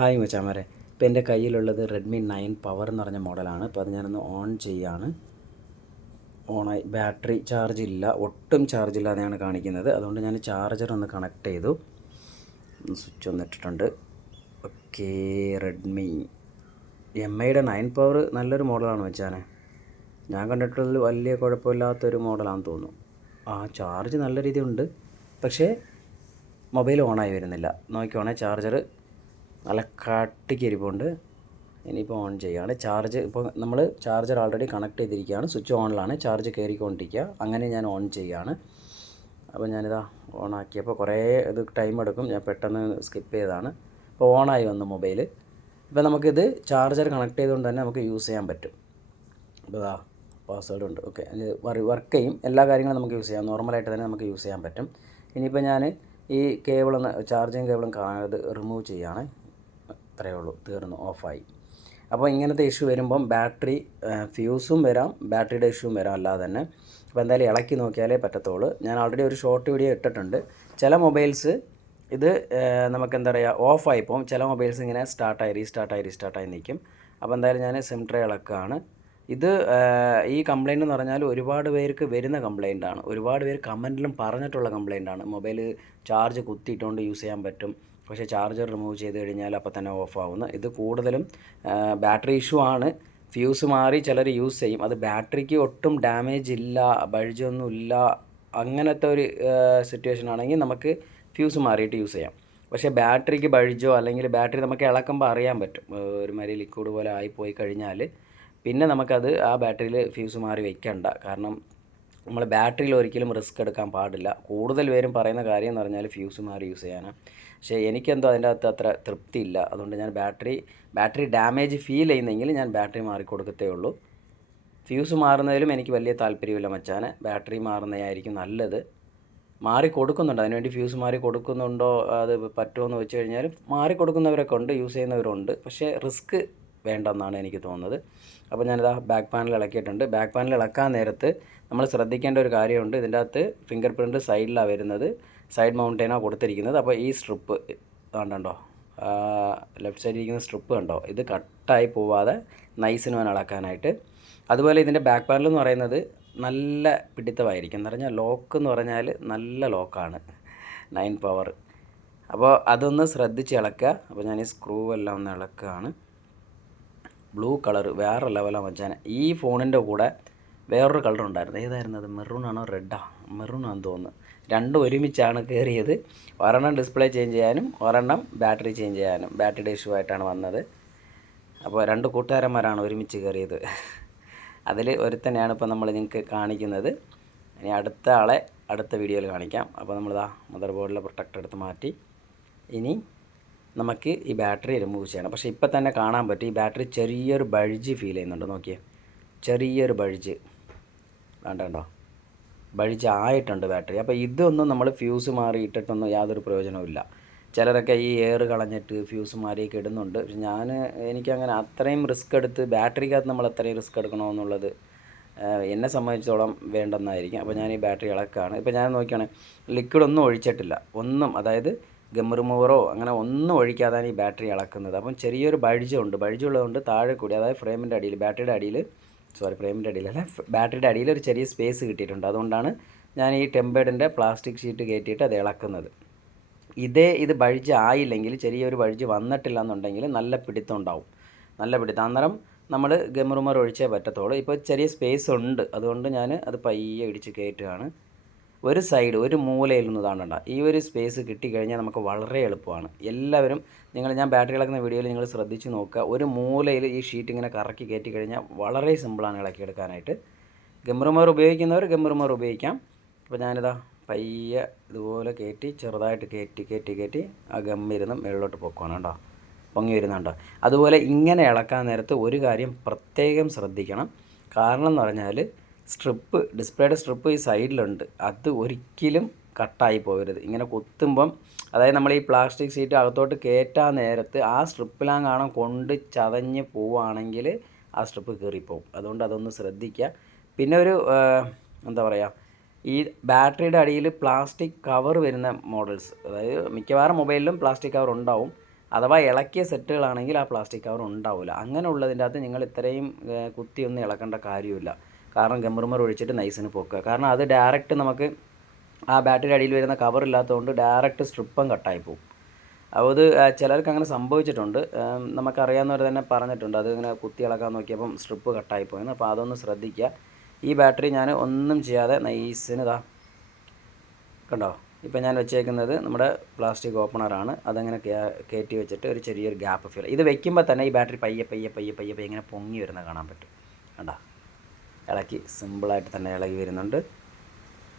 Hi മച്ചാമാരെ. ഇപ്പോൾ എന്റെ കയ്യിലുള്ളത് റെഡ്മി നയൻ പവർ എന്ന് പറഞ്ഞ മോഡലാണ്. അപ്പോൾ അത് ഞാനൊന്ന് ഓൺ ചെയ്യാണ്. ഓണായി ബാറ്ററി ചാർജ് ഇല്ല. ഒട്ടും ചാർജ് ഇല്ലാതെയാണ് കാണിക്കുന്നത്. അതുകൊണ്ട് ഞാൻ ചാർജർ ഒന്ന് കണക്ട് ചെയ്തു. സ്വിച്ച് ഒന്ന് ഇട്ടിട്ടുണ്ട്. ഓക്കെ റെഡ്മി എം ഐയുടെ നയൻ പവർ നല്ലൊരു മോഡലാണ് വെച്ചാൽ ഞാൻ കണ്ടിട്ടുള്ളതിൽ വലിയ കുഴപ്പമില്ലാത്തൊരു മോഡലാണെന്ന് തോന്നുന്നു. ആ ചാർജ് നല്ല രീതിയുണ്ട്. പക്ഷേ മൊബൈൽ ഓണായി വരുന്നില്ല. നോക്കിക്കോണേ ചാർജർ നല്ല കട്ടിക്ക് ഇരിപ്പുണ്ട് ഇനിയിപ്പോൾ ഓൺ ചെയ്യുകയാണ് ചാർജ് ഇപ്പോൾ നമ്മൾ ചാർജർ ആൾറെഡി കണക്ട് ചെയ്തിരിക്കുകയാണ്. സ്വിച്ച് ഓണിലാണ് ചാർജ് കയറിക്കൊണ്ടിരിക്കുക അങ്ങനെ ഞാൻ ഓൺ ചെയ്യുകയാണ് അപ്പോൾ ഞാനിതാ ഓൺ ആക്കിയപ്പോൾ കുറേ ഇത് ടൈം എടുക്കും. ഞാൻ പെട്ടെന്ന് സ്കിപ്പ് ചെയ്തതാണ്. ഇപ്പോൾ ഓണായി വന്നു മൊബൈൽ ഇപ്പോൾ നമുക്കിത് ചാർജർ കണക്ട് ചെയ്തുകൊണ്ട് തന്നെ നമുക്ക് യൂസ് ചെയ്യാൻ പറ്റും. അപ്പോൾ ഇതാ പാസ്വേഡ് ഉണ്ട്. ഓക്കെ വർക്ക് ചെയ്യും. എല്ലാ കാര്യങ്ങളും നമുക്ക് യൂസ് ചെയ്യാം. നോർമലായിട്ട് തന്നെ നമുക്ക് യൂസ് ചെയ്യാൻ പറ്റും. ഇനിയിപ്പോൾ ഞാൻ ഈ കേബിളൊന്ന് ചാർജിങ് കേബിളും ഇത് റിമൂവ് ചെയ്യുകയാണ് അത്രയേ ഉള്ളൂ തീർന്നു ഓഫായി. അപ്പോൾ ഇങ്ങനത്തെ ഇഷ്യൂ വരുമ്പം ബാറ്ററി ഫ്യൂസും വരാം ബാറ്ററിയുടെ ഇഷ്യൂവും വരാം അല്ലാതെ തന്നെ. അപ്പോൾ എന്തായാലും ഇളക്കി നോക്കിയാലേ പറ്റത്തുള്ളൂ. ഞാൻ ഓൾറെഡി ഒരു ഷോർട്ട് വീഡിയോ ഇട്ടിട്ടുണ്ട്. ചില മൊബൈൽസ് ഇത് നമുക്ക് എന്താ പറയുക ഓഫായി പോകും. ചില മൊബൈൽസ് ഇങ്ങനെ സ്റ്റാർട്ടായി റീസ്റ്റാർട്ടായി റീസ്റ്റാർട്ടായി നിൽക്കും. അപ്പോൾ എന്തായാലും ഞാൻ സിം ട്രേ ഇളക്കുകയാണ്. ഇത് ഈ കംപ്ലയിന്റ് എന്ന് പറഞ്ഞാൽ ഒരുപാട് പേർക്ക് വരുന്ന കംപ്ലയിന്റ് ആണ്. ഒരുപാട് പേര് കമന്റിലും പറഞ്ഞിട്ടുള്ള കംപ്ലയിന്റ് ആണ്. മൊബൈൽ ചാർജ് കുത്തിയിട്ടുകൊണ്ട് യൂസ് ചെയ്യാൻ പറ്റും. പക്ഷേ ചാർജർ റിമൂവ് ചെയ്ത് കഴിഞ്ഞാൽ അപ്പോൾ തന്നെ ഓഫ് ആവുന്നു. ഇത് കൂടുതലും ബാറ്ററി ഇഷ്യൂ ആണ്. ഫ്യൂസ് മാറി ചിലർ യൂസ് ചെയ്യും. അത് ബാറ്ററിക്ക് ഒട്ടും ഡാമേജ് ഇല്ല ബഴിജൊന്നും ഇല്ല അങ്ങനത്തെ ഒരു സിറ്റുവേഷൻ ആണെങ്കിൽ നമുക്ക് ഫ്യൂസ് മാറിയിട്ട് യൂസ് ചെയ്യാം. പക്ഷേ ബാറ്ററിക്ക് ബഴിജോ അല്ലെങ്കിൽ ബാറ്ററി നമുക്ക് ഇളക്കുമ്പോൾ അറിയാൻ പറ്റും. ഒരുമാതിരി ലിക്വിഡ് പോലെ ആയിപ്പോയി കഴിഞ്ഞാൽ പിന്നെ നമുക്കത് ആ ബാറ്ററിയിൽ ഫ്യൂസ് മാറി വെക്കണ്ട. കാരണം നമ്മൾ ബാറ്ററിയിൽ ഒരിക്കലും റിസ്ക് എടുക്കാൻ പാടില്ല. കൂടുതൽ പേരും പറയുന്ന കാര്യം എന്ന് പറഞ്ഞാൽ ഫ്യൂസ് മാറി യൂസ് ചെയ്യാനാണ്. പക്ഷേ എനിക്കെന്തോ അതിന്റെ അകത്ത് അത്ര തൃപ്തിയില്ല. അതുകൊണ്ട് ഞാൻ ബാറ്ററി ബാറ്ററി ഡാമേജ് ഫീൽ ചെയ്യുന്നെങ്കിൽ ഞാൻ ബാറ്ററി മാറിക്കൊടുക്കത്തേ ഉള്ളൂ. ഫ്യൂസ് മാറുന്നതിലും എനിക്ക് വലിയ താല്പര്യമില്ല മച്ചാന്. ബാറ്ററി മാറുന്നതായിരിക്കും നല്ലത്. മാറി കൊടുക്കുന്നുണ്ട് അതിനുവേണ്ടി ഫ്യൂസ് മാറി കൊടുക്കുന്നുണ്ടോ അത് പറ്റുമോ വെച്ച് കഴിഞ്ഞാൽ മാറി കൊടുക്കുന്നവരൊക്കെ ഉണ്ട് യൂസ് ചെയ്യുന്നവരുണ്ട്. പക്ഷേ റിസ്ക് വേണ്ടെന്നാണ് എനിക്ക് തോന്നുന്നത്. അപ്പോൾ ഞാനിതാ ബാക്ക് പാനൽ ഇളക്കിയിട്ടുണ്ട്. ബാക്ക് പാനൽ ഇളക്കാൻ നേരത്ത് നമ്മൾ ശ്രദ്ധിക്കേണ്ട ഒരു കാര്യമുണ്ട്. ഇതിന്റെ അകത്ത് ഫിംഗർ പ്രിന്റ് സൈഡിലാണ് വരുന്നത്. സൈഡ് മൗണ്ടൈനാണ് കൊടുത്തിരിക്കുന്നത്. അപ്പോൾ ഈ സ്ട്രിപ്പ് കണ്ടോ? ലെഫ്റ്റ് സൈഡിൽ ഇരിക്കുന്ന സ്ട്രിപ്പ് കണ്ടോ? ഇത് കട്ടായി പോവാതെ നൈസിന് വേണം അളക്കാനായിട്ട്. അതുപോലെ ഇതിന്റെ ബാക്ക് പാനൽ എന്ന് പറയുന്നത് നല്ല പിടിത്തമായിരിക്കും. എന്ന് പറഞ്ഞാൽ ലോക്ക് എന്ന് പറഞ്ഞാൽ നല്ല ലോക്കാണ് നയൻ പവർ അപ്പോൾ അതൊന്ന് ശ്രദ്ധിച്ച് ഇളക്കുക. അപ്പോൾ ഞാൻ ഈ സ്ക്രൂ എല്ലാം ഒന്ന് ഇളക്കുകയാണ്. ബ്ലൂ കളർ വേറെ ലെവലാണ് വെച്ചാൽ ഈ ഫോണിന്റെ കൂടെ വേറൊരു കളർ ഉണ്ടായിരുന്നു. ഏതായിരുന്നു അത്? മെറൂൺ ആണോ? റെഡാ ആണെന്ന് തോന്നുന്നു. രണ്ടും ഒരുമിച്ചാണ് കയറിയത്. ഒരെണ്ണം ഡിസ്പ്ലേ ചേഞ്ച് ചെയ്യാനും ഒരെണ്ണം ബാറ്ററി ചേഞ്ച് ചെയ്യാനും ബാറ്ററിയുടെ ഇഷ്യൂ ആയിട്ടാണ് വന്നത്. അപ്പോൾ രണ്ട് കൂട്ടുകാരന്മാരാണ് ഒരുമിച്ച് കയറിയത്. അതിൽ ഒരുത്തനെയാണ് ഇപ്പോൾ നമ്മൾ നിങ്ങൾക്ക് കാണിക്കുന്നത്. ഇനി അടുത്ത ആളെ അടുത്ത വീഡിയോയിൽ കാണിക്കാം. അപ്പോൾ നമ്മളിതാ മദർ ബോർഡിലെ പ്രൊട്ടക്ടർ എടുത്ത് മാറ്റി. ഇനി നമുക്ക് ഈ ബാറ്ററി റിമൂവ് ചെയ്യണം. പക്ഷേ ഇപ്പം തന്നെ കാണാൻ പറ്റും. ഈ ബാറ്ററി ചെറിയൊരു ബഴിജ് ഫീൽ ചെയ്യുന്നുണ്ട്. നോക്കിയേ. ചെറിയൊരു ബഴിജ് വേണ്ട ആയിട്ടുണ്ട് ബാറ്ററി. അപ്പോൾ ഇതൊന്നും നമ്മൾ ഫ്യൂസ് മാറി ഇട്ടിട്ടൊന്നും യാതൊരു പ്രയോജനവുമില്ല ചിലരൊക്കെ ഈ എയർ കളഞ്ഞിട്ട് ഫ്യൂസ് മാറിയൊക്കെ ഇടുന്നുണ്ട്. പക്ഷെ ഞാൻ എനിക്കങ്ങനെ അത്രയും റിസ്ക് എടുത്ത് ബാറ്ററിക്കകത്ത് നമ്മൾ അത്രയും റിസ്ക് എടുക്കണമെന്നുള്ളത് എന്നെ സംബന്ധിച്ചോളം വേണ്ടെന്നായിരിക്കും. അപ്പോൾ ഞാൻ ഈ ബാറ്ററി ഇളക്കാണ്. ഇപ്പോൾ ഞാൻ നോക്കുകയാണെങ്കിൽ ലിക്വിഡ് ഒന്നും ഒഴിച്ചിട്ടില്ല. ഒന്നും അതായത് ഗം റിമൂവറോ അങ്ങനെ ഒന്നും ഒഴിക്കാതാണ് ഈ ബാറ്ററി ഇളക്കുന്നത്. അപ്പം ചെറിയൊരു ബഴിജുണ്ട് ബഴിജുള്ളതുകൊണ്ട് താഴെ കൂടി അതായത് ഫ്രെയിമിന്റെ അടിയിൽ ബാറ്ററിയുടെ അടിയിൽ സോറി ഫ്രെയിമിന്റെ അടിയിലല്ല ബാറ്ററിയുടെ അടിയിൽ ഒരു ചെറിയ സ്പേസ് കിട്ടിയിട്ടുണ്ട്. അതുകൊണ്ടാണ് ഞാൻ ഈ ടെമ്പേഡിന്റെ പ്ലാസ്റ്റിക് ഷീറ്റ് കയറ്റിയിട്ട് അത് ഇളക്കുന്നത്. ഇതേ ഇത് ബഴിജ് ആയില്ലെങ്കിൽ ചെറിയൊരു ബഴിജ് വന്നിട്ടില്ല എന്നുണ്ടെങ്കിൽ നല്ല പിടുത്തം ഉണ്ടാവും. നല്ല പിടുത്തം. അന്നേരം നമ്മൾ ഗമറുമർ ഒഴിച്ചേ പറ്റത്തുള്ളൂ. ഇപ്പോൾ ചെറിയ സ്പേസ് ഉണ്ട്. അതുകൊണ്ട് ഞാൻ അത് പയ്യെ ഇടിച്ച് കയറ്റുകയാണ്. ഒരു സൈഡ് ഒരു മൂലയിൽ നിന്ന് താണ്ടണ്ട ഈ ഒരു സ്പേസ് കിട്ടിക്കഴിഞ്ഞാൽ നമുക്ക് വളരെ എളുപ്പമാണ്. എല്ലാവരും നിങ്ങൾ ഞാൻ ബാറ്ററി ഇളക്കുന്ന വീഡിയോയിൽ നിങ്ങൾ ശ്രദ്ധിച്ച് നോക്കുക. ഒരു മൂലയിൽ ഈ ഷീറ്റ് ഇങ്ങനെ കറക്കി കയറ്റി കഴിഞ്ഞാൽ വളരെ സിമ്പിളാണ് ഇളക്കിയെടുക്കാനായിട്ട് ഗംറുമർ ഉപയോഗിക്കുന്നവർ ഗംറുമർ ഉപയോഗിക്കാം. അപ്പോൾ ഞാനിതാ പയ്യെ ഇതുപോലെ കയറ്റി ചെറുതായിട്ട് കയറ്റി കയറ്റി കയറ്റി ആ ഗമ്മിരുന്ന് മുകളിലോട്ട് പൊക്കുവാണ് കേട്ടോ പൊങ്ങി വരുന്നുണ്ടോ അതുപോലെ ഇങ്ങനെ ഇളക്കാൻ നേരത്ത് ഒരു കാര്യം പ്രത്യേകം ശ്രദ്ധിക്കണം. കാരണം എന്ന് പറഞ്ഞാൽ സ്ട്രിപ്പ് ഡിസ്പ്ലേയുടെ സ്ട്രിപ്പ് ഈ സൈഡിലുണ്ട്. അത് ഒരിക്കലും കട്ടായി പോകരുത്. ഇങ്ങനെ കുത്തുമ്പം അതായത് നമ്മൾ ഈ പ്ലാസ്റ്റിക് സീറ്റ് അകത്തോട്ട് കയറ്റാൻ നേരത്ത് ആ സ്ട്രിപ്പിലാൻ കാണാൻ കൊണ്ട് ചതഞ്ഞ് പോവുകയാണെങ്കിൽ ആ സ്ട്രിപ്പ് കയറിപ്പോവും അതുകൊണ്ട് അതൊന്ന് ശ്രദ്ധിക്കുക. പിന്നെ ഒരു എന്താ പറയുക ഈ ബാറ്ററിയുടെ അടിയിൽ പ്ലാസ്റ്റിക് കവർ വരുന്ന മോഡൽസ് അതായത് മിക്കവാറും മൊബൈലിലും പ്ലാസ്റ്റിക് കവർ ഉണ്ടാവും. അഥവാ ഇളക്കിയ സെറ്റുകളാണെങ്കിൽ ആ പ്ലാസ്റ്റിക് കവർ ഉണ്ടാവില്ല. അങ്ങനെ ഉള്ളതിന്റെ അകത്ത് നിങ്ങൾ ഇത്രയും കുത്തിയൊന്നും ഇളക്കേണ്ട കാര്യമില്ല. കാരണം ഗമ്മറുമർ ഒഴിച്ചിട്ട് നൈസിന് പൊക്കുക. കാരണം അത് ഡയറക്റ്റ് നമുക്ക് ആ ബാറ്ററി അടിയിൽ വരുന്ന കവർ ഇല്ലാത്തതുകൊണ്ട് ഡയറക്റ്റ് സ്ട്രിപ്പം കട്ടായി പോകും. അപ്പോൾ അത് ചിലർക്ക് അങ്ങനെ സംഭവിച്ചിട്ടുണ്ട്. നമുക്കറിയാവുന്നവർ തന്നെ പറഞ്ഞിട്ടുണ്ട്. അത് ഇങ്ങനെ കുത്തി ഇളക്കാൻ നോക്കിയപ്പം സ്ട്രിപ്പ് കട്ടായി പോയെന്ന്. അപ്പോൾ അതൊന്ന് ശ്രദ്ധിക്കുക. ഈ ബാറ്ററി ഞാൻ ഒന്നും ചെയ്യാതെ നൈസിന് ഇതാ കണ്ടോ? ഇപ്പം ഞാൻ വെച്ചേക്കുന്നത് നമ്മുടെ പ്ലാസ്റ്റിക് ഓപ്പണറാണ് അതങ്ങനെ കയറ്റി വെച്ചിട്ട് ഒരു ചെറിയൊരു ഗ്യാപ്പ് ഫിൽ ഇത് വെക്കുമ്പോൾ തന്നെ ഈ ബാറ്ററി പയ്യെ പയ്യെ പയ്യെ പയ്യെ പയ്യെ ഇങ്ങനെ പൊങ്ങി വരുന്നത് കാണാൻ പറ്റും. കണ്ടോ? ഇളക്കി സിമ്പിളായിട്ട് തന്നെ ഇളകി വരുന്നുണ്ട്.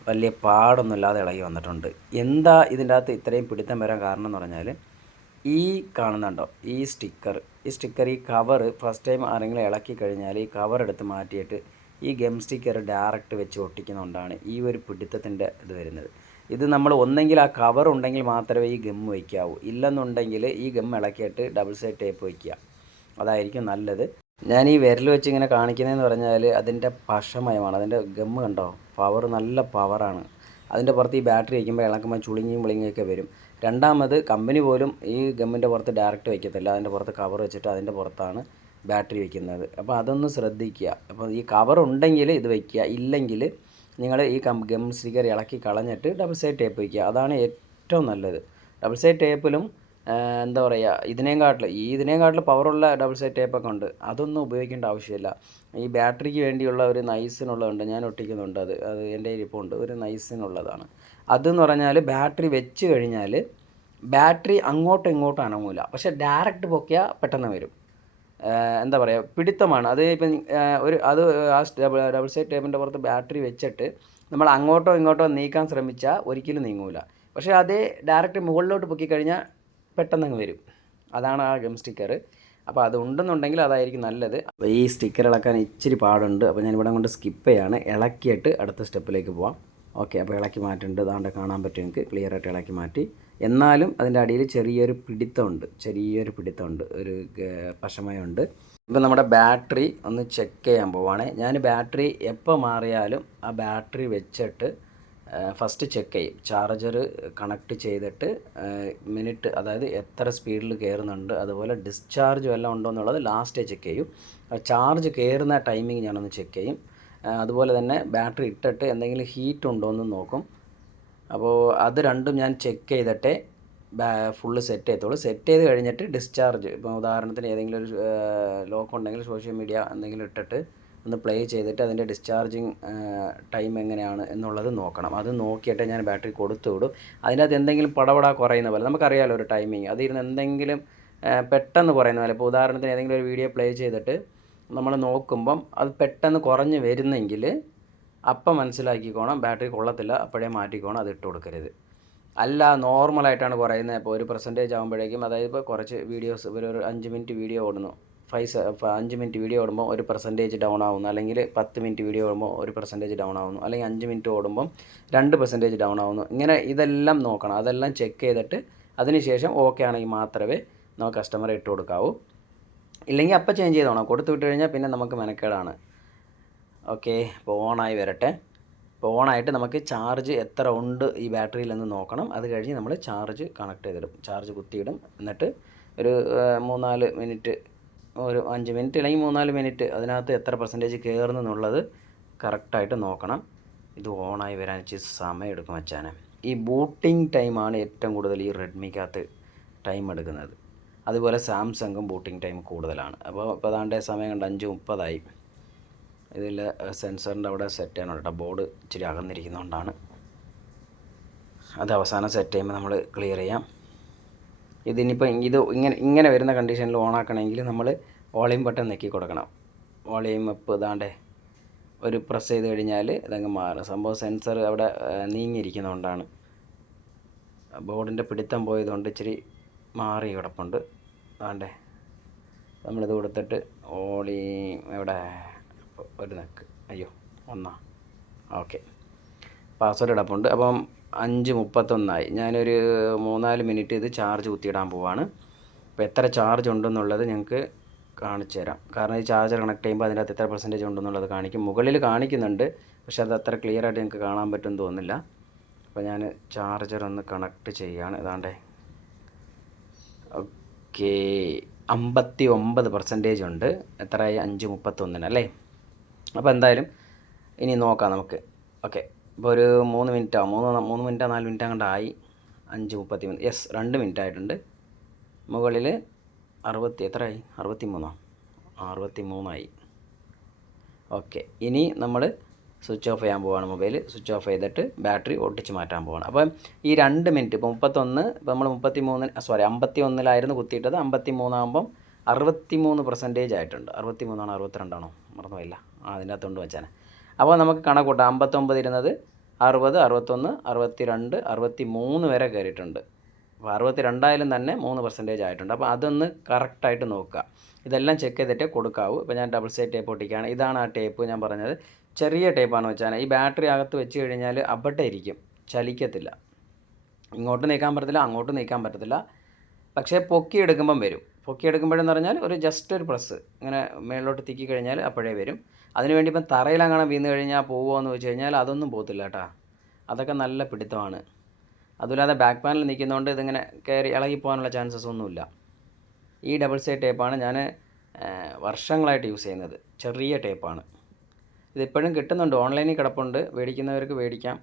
വലിയ പാടൊന്നുമില്ലാതെ ഇളകി വന്നിട്ടുണ്ട്. എന്താ ഇതിന്റെ അകത്ത് ഇത്രയും പിടുത്തം വരാൻ കാരണം എന്ന് പറഞ്ഞാൽ ഈ കാണുന്നുണ്ടോ ഈ സ്റ്റിക്കർ ഈ സ്റ്റിക്കർ ഈ കവർ ഫസ്റ്റ് ടൈം ആരെങ്കിലും ഇളക്കി കഴിഞ്ഞാൽ ഈ കവർ എടുത്ത് മാറ്റിയിട്ട് ഈ ഗം സ്റ്റിക്കർ ഡയറക്റ്റ് വെച്ച് ഒട്ടിക്കുന്നതുകൊണ്ടാണ് ഈ ഒരു പിടുത്തത്തിന്റെ ഇത് വരുന്നത്. ഇത് നമ്മൾ ഒന്നെങ്കിൽ ആ കവർ ഉണ്ടെങ്കിൽ മാത്രമേ ഈ ഗം വയ്ക്കാവൂ. ഇല്ലെന്നുണ്ടെങ്കിൽ ഈ ഗം ഇളക്കിയിട്ട് ഡബിൾ സൈഡ് ടേപ്പ് വയ്ക്കുക. അതായിരിക്കും നല്ലത്. ഞാൻ ഈ വിരൽ വെച്ച് ഇങ്ങനെ കാണിക്കുന്നതെന്ന് പറഞ്ഞാൽ അതിന്റെ പശമയമാണ്. അതിന്റെ ഗമ്മ് കണ്ടോ? പവർ നല്ല പവറാണ് അതിന്റെ പുറത്ത് ഈ ബാറ്ററി വയ്ക്കുമ്പോൾ ഇളക്കുമ്പോൾ ചുളുങ്ങിയും വിളിങ്ങിയൊക്കെ വരും. രണ്ടാമത് കമ്പനി പോലും ഈ ഗമ്മിന്റെ പുറത്ത് ഡയറക്റ്റ് വയ്ക്കത്തില്ല അതിന്റെ പുറത്ത് കവർ വെച്ചിട്ട് അതിന്റെ പുറത്താണ് ബാറ്ററി വയ്ക്കുന്നത് അപ്പോൾ അതൊന്ന് ശ്രദ്ധിക്കുക. അപ്പോൾ ഈ കവർ ഉണ്ടെങ്കിൽ ഇത് വയ്ക്കുക ഇല്ലെങ്കിൽ നിങ്ങൾ ഈ കം ഗം സ്റ്റിക്കർ ഇളക്കി കളഞ്ഞിട്ട് ഡബിൾ സൈഡ് ടേപ്പ് വയ്ക്കുക അതാണ് ഏറ്റവും നല്ലത്. ഡബിൾ സൈഡ് ടേപ്പിലും എന്താ പറയുക ഇതിനേം കാട്ടിൽ ഈ ഇതിനേം കാട്ടിൽ പവറുള്ള ഡബിൾ സൈഡ് ടേപ്പൊക്കെ ഉണ്ട്. അതൊന്നും ഉപയോഗിക്കേണ്ട ആവശ്യമില്ല. ഈ ബാറ്ററിക്ക് വേണ്ടിയുള്ള ഒരു നൈസിനുള്ളതുണ്ട് ഞാൻ ഒട്ടിക്കുന്നുണ്ട് അത്. അത് എന്റെ കയ്യിൽ ഇപ്പോൾ ഉണ്ട്. ഒരു നൈസിനുള്ളതാണ് അതെന്ന് പറഞ്ഞാൽ ബാറ്ററി വെച്ച് കഴിഞ്ഞാൽ ബാറ്ററി അങ്ങോട്ടും ഇങ്ങോട്ടും അനങ്ങൂല. പക്ഷേ ഡയറക്റ്റ് പൊക്കിയാൽ പെട്ടെന്ന് വരും. എന്താ പറയുക പിടുത്തമാണ്. അത് ഇപ്പം ഒരു അത് ആ ഡബിൾ ഡബിൾ സൈഡ് ടേപ്പിന്റെ പുറത്ത് ബാറ്ററി വെച്ചിട്ട് നമ്മൾ അങ്ങോട്ടോ ഇങ്ങോട്ടോ നീക്കാൻ ശ്രമിച്ചാൽ ഒരിക്കലും നീങ്ങൂല. പക്ഷേ അതേ ഡയറക്റ്റ് മുകളിലോട്ട് പൊക്കി കഴിഞ്ഞാൽ പെട്ടെന്ന് അങ്ങ് വരും. അതാണ് ആ ഗം സ്റ്റിക്കർ അപ്പോൾ അത് ഉണ്ടെന്നുണ്ടെങ്കിൽ അതായിരിക്കും നല്ലത്. അപ്പോൾ ഈ സ്റ്റിക്കർ ഇളക്കാൻ ഇച്ചിരി പാടുണ്ട്. അപ്പോൾ ഞാൻ ഇവിടെ കൊണ്ട് സ്കിപ്പ് ചെയ്യാണ്. ഇളക്കിയിട്ട് അടുത്ത സ്റ്റെപ്പിലേക്ക് പോവാം. ഓക്കെ അപ്പോൾ ഇളക്കി മാറ്റുന്നുണ്ട് അതാണ്ട് കാണാൻ പറ്റും എനിക്ക്. ക്ലിയർ ആയിട്ട് ഇളക്കി മാറ്റി. എന്നാലും അതിന്റെ അടിയിൽ ചെറിയൊരു പിടിത്തമുണ്ട്. ചെറിയൊരു പിടിത്തമുണ്ട്. ഒരു പശമയുണ്ട്. പശമയമുണ്ട് ഇപ്പം നമ്മുടെ ബാറ്ററി ഒന്ന് ചെക്ക് ചെയ്യാൻ പോവാണ്. ഞാൻ ബാറ്ററി എപ്പോൾ മാറിയാലും ആ ബാറ്ററി വെച്ചിട്ട് ഫസ്റ്റ് ചെക്ക് ചെയ്യും. ചാർജർ കണക്ട് ചെയ്തിട്ട് മിനിറ്റ് അതായത് എത്ര സ്പീഡിൽ കയറുന്നുണ്ട് അതുപോലെ ഡിസ്ചാർജ് വല്ലതും ഉണ്ടോ എന്നുള്ളത് ലാസ്റ്റേ ചെക്ക് ചെയ്യും. ചാർജ് കയറുന്ന ടൈമിങ് ഞാനൊന്ന് ചെക്ക് ചെയ്യും. അതുപോലെ തന്നെ ബാറ്ററി ഇട്ടിട്ട് എന്തെങ്കിലും ഹീറ്റ് ഉണ്ടോ എന്ന് നോക്കും. അപ്പോൾ അത് രണ്ടും ഞാൻ ചെക്ക് ചെയ്തിട്ടേ ഫുള്ള് സെറ്റ് ചെയ്യത്തുള്ളൂ സെറ്റ് ചെയ്ത് കഴിഞ്ഞിട്ട് ഡിസ്ചാർജ് ഇപ്പോൾ ഉദാഹരണത്തിന് ഏതെങ്കിലും ഒരു ലോക്ക് ഉണ്ടെങ്കിൽ സോഷ്യൽ മീഡിയ എന്തെങ്കിലും ഇട്ടിട്ട് ഒന്ന് പ്ലേ ചെയ്തിട്ട് അതിന്റെ ഡിസ്ചാർജിങ് ടൈം എങ്ങനെയാണ് എന്നുള്ളത് നോക്കണം. അത് നോക്കിയിട്ട് ഞാൻ ബാറ്ററി കൊടുത്തു വിടും. അതിനകത്ത് എന്തെങ്കിലും പടപട കുറയുന്ന പോലെ നമുക്കറിയാലോ ഒരു ടൈമിങ് അതിരുന്ന് എന്തെങ്കിലും പെട്ടെന്ന് കുറയുന്ന പോലെ. ഇപ്പോൾ ഉദാഹരണത്തിന് ഏതെങ്കിലും ഒരു വീഡിയോ പ്ലേ ചെയ്തിട്ട് നമ്മൾ നോക്കുമ്പം അത് പെട്ടെന്ന് കുറഞ്ഞ് വരുന്നെങ്കിൽ അപ്പം മനസ്സിലാക്കിക്കോണം ബാറ്ററി കൊള്ളത്തില്ല അപ്പോഴേ മാറ്റിക്കോണം അത് ഇട്ട് കൊടുക്കരുത്. അല്ല നോർമലായിട്ടാണ് കുറയുന്നത്. ഇപ്പോൾ ഒരു പെർസെന്റേജ് ആകുമ്പോഴേക്കും അതായത് ഇപ്പോൾ കുറച്ച് വീഡിയോസ് ഒരു അഞ്ച് മിനിറ്റ് വീഡിയോ ഓടുന്നു. ഫൈവ് അഞ്ച് മിനിറ്റ് വീഡിയോ ഓടുമ്പോൾ ഒരു പെർസെന്റേജ് ഡൗൺ ആവുന്നു. അല്ലെങ്കിൽ പത്ത് മിനിറ്റ് വീഡിയോ ഓടുമ്പോൾ ഒരു പെർസെന്റേജ് ഡൗൺ ആവുന്നു. അല്ലെങ്കിൽ അഞ്ച് മിനിറ്റ് ഓടുമ്പോൾ രണ്ട് പെർസെന്റേജ് ഡൗൺ ആവുന്നു. ഇങ്ങനെ ഇതെല്ലാം നോക്കണം. അതെല്ലാം ചെക്ക് ചെയ്തിട്ട് അതിനുശേഷം ഓക്കെ ആണെങ്കിൽ മാത്രമേ നമുക്ക് കസ്റ്റമറെ ഇട്ട് കൊടുക്കാവൂ. ഇല്ലെങ്കിൽ അപ്പം ചേഞ്ച് ചെയ്തോണം കൊടുത്തു വിട്ട് കഴിഞ്ഞാൽ പിന്നെ നമുക്ക് മെനക്കേടാണ്. ഓക്കെ ഇപ്പോൾ ഓണായി വരട്ടെ. ഇപ്പോൾ ഓണായിട്ട് നമുക്ക് ചാർജ് എത്ര ഉണ്ട് ഈ ബാറ്ററിയിലെന്ന് നോക്കണം. അത് കഴിഞ്ഞ് നമ്മൾ ചാർജ് കണക്ട് ചെയ്തിടും. ചാർജ് കുത്തിയിടും. എന്നിട്ട് ഒരു മൂന്നാൽ മിനിറ്റ് ഒരു അഞ്ച് മിനിറ്റ് അല്ലെങ്കിൽ മൂന്നാൽ മിനിറ്റ് അതിനകത്ത് എത്ര പെർസെന്റേജ് കയറുന്നു എന്നുള്ളത് കറക്റ്റായിട്ട് നോക്കണം. ഇത് ഓണായി വരാൻ ഇച്ചിരി സമയം എടുക്കും വെച്ചാൽ ഈ ബൂട്ടിംഗ് ടൈമാണ് ഏറ്റവും കൂടുതൽ ഈ റെഡ്മിക്കകത്ത് ടൈം എടുക്കുന്നത്. അതുപോലെ സാംസങ്ങും ബൂട്ടിംഗ് ടൈം കൂടുതലാണ്. അപ്പോൾ ഇപ്പോൾ അതാണ്ട് സമയം കണ്ട് അഞ്ച് മുപ്പതായി ഇതിൽ സെൻസറിന്റെ അവിടെ സെറ്റ് ചെയ്യണം കേട്ടോ. ബോർഡ് ഇച്ചിരി അകന്നിരിക്കുന്നതുകൊണ്ടാണ്. അത് അവസാനം സെറ്റ് ചെയ്യുമ്പോൾ നമ്മൾ ക്ലിയർ ചെയ്യാം. ഇതിനിപ്പോൾ ഇത് ഇങ്ങനെ ഇങ്ങനെ വരുന്ന കണ്ടീഷനിൽ ഓണാക്കണമെങ്കിൽ നമ്മൾ വോളിയം ബട്ടൺ നെക്കി കൊടുക്കണം. വോളിയം അപ്പ് ഇതാണ്ടേ. ഒരു പ്രസ് ചെയ്ത് കഴിഞ്ഞാൽ ഇതങ്ങ് മാറും. സംഭവം സെൻസർ അവിടെ നീങ്ങിയിരിക്കുന്നതുകൊണ്ടാണ് ബോർഡിന്റെ പിടിത്തം പോയതുകൊണ്ട് ഇച്ചിരി മാറി കിടപ്പുണ്ട്. ആണ്ടേ നമ്മളിത് കൊടുത്തിട്ട് ഓളി ഇവിടെ ഒരു നക്ക്. അയ്യോ ഒന്നാ. ഓക്കെ. പാസ്വേഡ് കിടപ്പുണ്ട് അപ്പം അഞ്ച് മുപ്പത്തൊന്നായി. ഞാനൊരു മൂന്നാൽ മിനിറ്റ് ഇത് ചാർജ് കുത്തിയിടാൻ പോവാണ്. അപ്പോൾ എത്ര ചാർജ് ഉണ്ടെന്നുള്ളത് ഞങ്ങൾക്ക് കാണിച്ചു തരാം. കാരണം ഈ ചാർജർ കണക്ട് ചെയ്യുമ്പോൾ അതിന്റെ അകത്ത് എത്ര പെർസെന്റേജ് ഉണ്ടെന്നുള്ളത് കാണിക്കും. മുകളിൽ കാണിക്കുന്നുണ്ട് പക്ഷേ അത് അത്ര ക്ലിയർ ആയിട്ട് ഞങ്ങൾക്ക് കാണാൻ പറ്റുമെന്ന് തോന്നുന്നില്ല. അപ്പോൾ ഞാൻ ചാർജർ ഒന്ന് കണക്ട് ചെയ്യുകയാണ് ഏതാണ്ടേ ഓക്കെ. അമ്പത്തി ഒമ്പത് പെർസെന്റേജ് ഉണ്ട്. എത്രയായി? അഞ്ച് മുപ്പത്തൊന്നിന് അല്ലേ? അപ്പോൾ എന്തായാലും ഇനി നോക്കാം നമുക്ക്. ഓക്കെ. ഇപ്പോൾ ഒരു മൂന്ന് മിനിറ്റോ മൂന്ന് മൂന്ന് മിനിറ്റോ നാല് മിനിറ്റ് അങ്ങോട്ട് ആയി. അഞ്ച് മുപ്പത്തി മൂന്ന് യെസ് രണ്ട് മിനിറ്റ് ആയിട്ടുണ്ട് മുകളിൽ അറുപത്തി ആയി അറുപത്തി മൂന്നോ അറുപത്തി മൂന്നായി ഓക്കെ ഇനി നമ്മൾ സ്വിച്ച് ഓഫ് ചെയ്യാൻ പോവാണ് മൊബൈൽ സ്വിച്ച് ഓഫ് ചെയ്തിട്ട് ബാറ്ററി ഒട്ടിച്ച് മാറ്റാൻ പോവാണ്. അപ്പം ഈ രണ്ട് മിനിറ്റ് ഇപ്പോൾ മുപ്പത്തൊന്ന് ഇപ്പോൾ നമ്മൾ മുപ്പത്തി മൂന്നിന് സോറി അമ്പത്തി ഒന്നിലായിരുന്നു കുത്തിയിട്ടത്. അമ്പത്തി മൂന്നാകുമ്പം അറുപത്തി മൂന്ന് പെർസെന്റേജ് ആയിട്ടുണ്ട്. അറുപത്തി മൂന്നാണോ അറുപത്തിരണ്ടാണോ? മറന്നുപോയില്ല. അതിന്റെ അകത്തുകൊണ്ട് വെച്ചാൽ അപ്പോൾ നമുക്ക് കണക്കൂട്ടാം. അമ്പത്തൊമ്പത് ഇരുന്നത് അറുപത് അറുപത്തൊന്ന് അറുപത്തി രണ്ട് അറുപത്തി മൂന്ന് വരെ കയറിയിട്ടുണ്ട്. അപ്പോൾ അറുപത്തി രണ്ടായാലും തന്നെ മൂന്ന് പെർസെന്റേജ് ആയിട്ടുണ്ട്. അപ്പോൾ അതൊന്ന് കറക്റ്റായിട്ട് നോക്കുക. ഇതെല്ലാം ചെക്ക് ചെയ്തിട്ടേ കൊടുക്കാവൂ. ഇപ്പോൾ ഞാൻ ഡബിൾ സൈഡ് ടേപ്പ് ഒട്ടിക്കുകയാണ്. ഇതാണ് ആ ടേപ്പ് ഞാൻ പറഞ്ഞത്. ചെറിയ ടേപ്പാണ് വെച്ചാൽ ഈ ബാറ്ററി അകത്ത് വെച്ച് കഴിഞ്ഞാൽ അവിടെ ഇരിക്കും ചലിക്കത്തില്ല. ഇങ്ങോട്ട് നീക്കാൻ പറ്റത്തില്ല അങ്ങോട്ട് നീക്കാൻ പറ്റത്തില്ല. പക്ഷേ പൊക്കിയെടുക്കുമ്പം വരും. പൊക്കിയെടുക്കുമ്പോഴെന്ന് പറഞ്ഞാൽ ഒരു ജസ്റ്റ് ഒരു പ്രസ് ഇങ്ങനെ മേളിലോട്ട് തിക്കി കഴിഞ്ഞാൽ അപ്പോഴേ വരും. അതിനുവേണ്ടി ഇപ്പം തറയിലങ്ങനെ വീണ് കഴിഞ്ഞാൽ പോകുമോ എന്ന് വെച്ച് കഴിഞ്ഞാൽ അതൊന്നും പോകത്തില്ല കേട്ടോ. അതൊക്കെ നല്ല പിടുത്തമാണ്. അതുമില്ലാതെ ബാക്ക് പാനൽ നിൽക്കുന്നതുകൊണ്ട് ഇതിങ്ങനെ കയറി ഇളകി പോകാനുള്ള ചാൻസസ് ഒന്നുമില്ല. ഈ ഡബിൾ സൈഡ് ടേപ്പാണ് ഞാൻ വർഷങ്ങളായിട്ട് യൂസ് ചെയ്യുന്നത്. ചെറിയ ടേപ്പാണ് ഇതിപ്പോഴും കിട്ടുന്നുണ്ട്. ഓൺലൈനിൽ കിടപ്പുണ്ട്. മേടിക്കുന്നവർക്ക് മേടിക്കാം.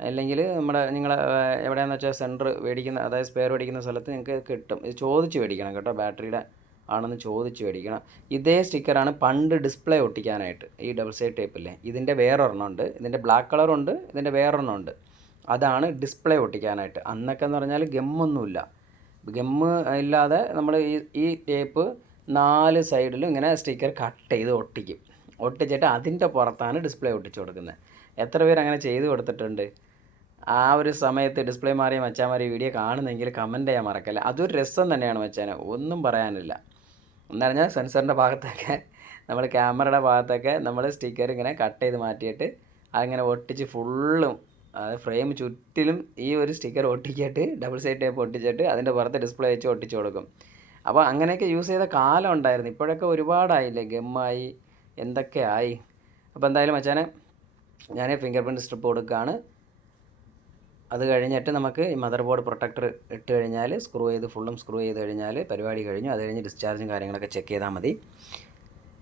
അല്ലെങ്കിൽ നമ്മുടെ നിങ്ങൾ എവിടെയാണെന്ന് വെച്ചാൽ സെന്റർ മേടിക്കുന്ന അതായത് സ്പെയർ മേടിക്കുന്ന സ്ഥലത്ത് നിങ്ങൾക്ക് കിട്ടും. ഇത് ചോദിച്ച് മേടിക്കണം കേട്ടോ. ബാറ്ററിയുടെ ആണെന്ന് ചോദിച്ച് മേടിക്കണം. ഇതേ സ്റ്റിക്കറാണ് പണ്ട് ഡിസ്പ്ലേ ഒട്ടിക്കാനായിട്ട്. ഈ ഡബിൾ സൈഡ് ടേപ്പില്ലേ? ഇതിന്റെ വേറൊരെണ്ണം ഉണ്ട്. ഇതിന്റെ ബ്ലാക്ക് കളറുണ്ട്. ഇതിന്റെ വേറൊരെണ്ണം ഉണ്ട്. അതാണ് ഡിസ്പ്ലേ ഒട്ടിക്കാനായിട്ട്. അന്നൊക്കെ എന്ന് പറഞ്ഞാൽ ഗമ്മൊന്നുമില്ല. ഗമ്മ് ഇല്ലാതെ നമ്മൾ ഈ ഈ ടേപ്പ് നാല് സൈഡിലും ഇങ്ങനെ സ്റ്റിക്കർ കട്ട് ചെയ്ത് ഒട്ടിക്കും. ഒട്ടിച്ചിട്ട് അതിന്റെ പുറത്താണ് ഡിസ്പ്ലേ ഒട്ടിച്ചു കൊടുക്കുന്നത്. എത്ര പേര് അങ്ങനെ ചെയ്ത് കൊടുത്തിട്ടുണ്ട്? ആ ഒരു സമയത്ത് ഡിസ്പ്ലേ മാറിയ മച്ചാമാരി വീഡിയോ കാണുന്നെങ്കിൽ കമന്റ് ചെയ്യാൻ മറക്കല്ല. അതൊരു രസം തന്നെയാണ് മച്ചാനെ. ഒന്നും പറയാനില്ല. എന്ന് പറഞ്ഞാൽ സെൻസറിന്റെ ഭാഗത്തൊക്കെ നമ്മൾ ക്യാമറയുടെ ഭാഗത്തൊക്കെ നമ്മൾ സ്റ്റിക്കർ ഇങ്ങനെ കട്ട് ചെയ്ത് മാറ്റിയിട്ട് അതിങ്ങനെ ഒട്ടിച്ച് ഫുള്ളും അത് ഫ്രെയിം ചുറ്റിലും ഈ ഒരു സ്റ്റിക്കർ ഒട്ടിച്ചിട്ട് ഡബിൾ സൈഡ് ടേപ്പ് ഒട്ടിച്ചിട്ട് അതിന്റെ പുറത്ത് ഡിസ്പ്ലേ വെച്ച് ഒട്ടിച്ച് കൊടുക്കും. അപ്പോൾ അങ്ങനെയൊക്കെ യൂസ് ചെയ്ത കാലം ഉണ്ടായിരുന്നു. ഇപ്പോഴൊക്കെ ഒരുപാടായില്ലേ? ഗമ്മായി എന്തൊക്കെയായി അപ്പോൾ എന്തായാലും മച്ചാനെ ഞാൻ ഫിംഗർ പ്രിന്റ് സ്ട്രിപ്പ് കൊടുക്കുകയാണ് അത് കഴിഞ്ഞിട്ട് നമുക്ക് ഈ മദർ ബോർഡ് പ്രൊട്ടക്ടർ ഇട്ട് കഴിഞ്ഞാൽ സ്ക്രൂ ചെയ്ത് ഫുള്ളും സ്ക്രൂ ചെയ്ത് കഴിഞ്ഞാൽ പരിപാടി കഴിഞ്ഞു. അത് കഴിഞ്ഞ് ഡിസ്ചാർജും കാര്യങ്ങളൊക്കെ ചെക്ക് ചെയ്താൽ മതി.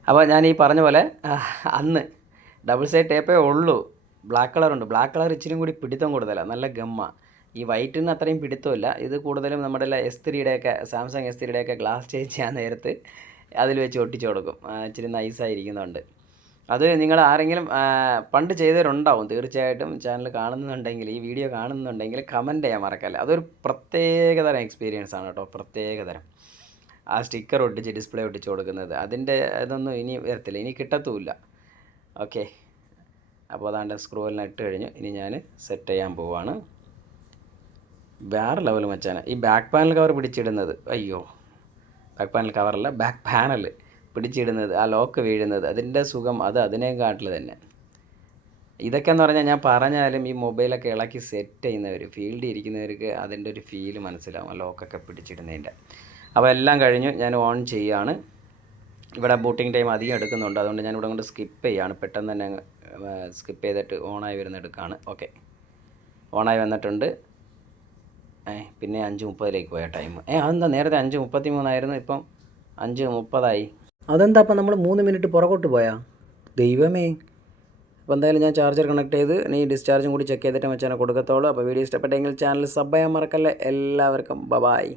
അപ്പോൾ ഞാൻ ഈ പറഞ്ഞ പോലെ അന്ന് ഡബിൾ സൈഡ് ടേപ്പേ ഉള്ളൂ. ബ്ലാക്ക് കളറുണ്ട് ബ്ലാക്ക് കളർ ഇച്ചിരി കൂടി പിടിത്തം കൂടുതലാണ് നല്ല ഗമ്മ. ഈ വൈറ്റിന് അത്രയും പിടുത്തമില്ല ഇത് കൂടുതലും നമ്മുടെ എസ് ത്രീയുടെയൊക്കെ സാംസങ് എസ് ത്രീയുടെയൊക്കെ ഗ്ലാസ് ചേഞ്ച് ചെയ്യാൻ നേരത്ത് അതിൽ വെച്ച് ഒട്ടിച്ചു കൊടുക്കും. ഇച്ചിരി നൈസായിരിക്കുന്നുണ്ട് അത് നിങ്ങൾ ആരെങ്കിലും പണ്ട് ചെയ്തവരുണ്ടാവും തീർച്ചയായിട്ടും ചാനൽ കാണുന്നുണ്ടെങ്കിൽ ഈ വീഡിയോ കാണുന്നുണ്ടെങ്കിൽ കമന്റ് ചെയ്യാൻ മറക്കല്ല. അതൊരു പ്രത്യേകതരം എക്സ്പീരിയൻസ് ആണ് കേട്ടോ പ്രത്യേകതരം. ആ സ്റ്റിക്കർ ഒട്ടിച്ച് ഡിസ്പ്ലേ ഒട്ടിച്ച് കൊടുക്കുന്നത്. അതിന്റെ ഇതൊന്നും ഇനി വരത്തില്ല ഇനി കിട്ടത്തുമില്ല. ഓക്കെ അപ്പോൾ അതാണ്ട് സ്ക്രൂ എല്ലാം ഇട്ട് കഴിഞ്ഞു. ഇനി ഞാൻ സെറ്റ് ചെയ്യാൻ പോവാണ്. വേറെ ലെവൽ മച്ചാണ് ഈ ബാക്ക് പാനൽ കവർ പിടിച്ചിടുന്നത്. അയ്യോ. ബാക്ക് പാനൽ കവറല്ല ബാക്ക് പാനൽ പിടിച്ചിടുന്നത് ആ ലോക്ക് വീഴുന്നത് അതിന്റെ സുഖം അത് അതിനേക്കാട്ടിൽ തന്നെ. ഇതൊക്കെ എന്ന് പറഞ്ഞാൽ ഞാൻ പറഞ്ഞാലും ഈ മൊബൈലൊക്കെ ഇളക്കി സെറ്റ് ചെയ്യുന്നവർ ഫീൽഡിൽ ഇരിക്കുന്നവർക്ക് അതിന്റെ ഒരു ഫീൽ മനസ്സിലാവും ആ ലോക്കൊക്കെ പിടിച്ചിടുന്നതിന്റെ. അപ്പോൾ എല്ലാം കഴിഞ്ഞു ഞാൻ ഓൺ ചെയ്യുകയാണ് ഇവിടെ ബൂട്ടിംഗ് ടൈം അധികം എടുക്കുന്നുണ്ട് അതുകൊണ്ട് ഞാൻ ഇവിടെ കൊണ്ട് സ്കിപ്പ് ചെയ്യുകയാണ് പെട്ടെന്ന് തന്നെ സ്കിപ്പ് ചെയ്തിട്ട് ഓണായി വരുന്ന എടുക്കുകയാണ് ഓക്കെ ഓണായി വന്നിട്ടുണ്ട്. പിന്നെ അഞ്ച് മുപ്പതിലേക്ക് പോയ ടൈം ഏ അതെന്താ നേരത്തെ അഞ്ച് മുപ്പത്തി മൂന്നായിരുന്നു ഇപ്പം അഞ്ച് മുപ്പതായി. അതെന്താ അപ്പം നമ്മൾ മൂന്ന് മിനിറ്റ് പുറകോട്ട് പോയാ? ദൈവമേ. അപ്പോൾ എന്തായാലും ഞാൻ ചാർജർ കണക്ട് ചെയ്ത് ഇനി ഡിസ്ചാർജും കൂടി ചെക്ക് ചെയ്തിട്ട് വെച്ചാൽ കൊടുക്കത്തുള്ളൂ അപ്പോൾ വീഡിയോ ഇഷ്ടപ്പെട്ടെങ്കിൽ ചാനൽ സബ് ചെയ്യാൻ മറക്കല്ലേ. എല്ലാവർക്കും ബ ബായ്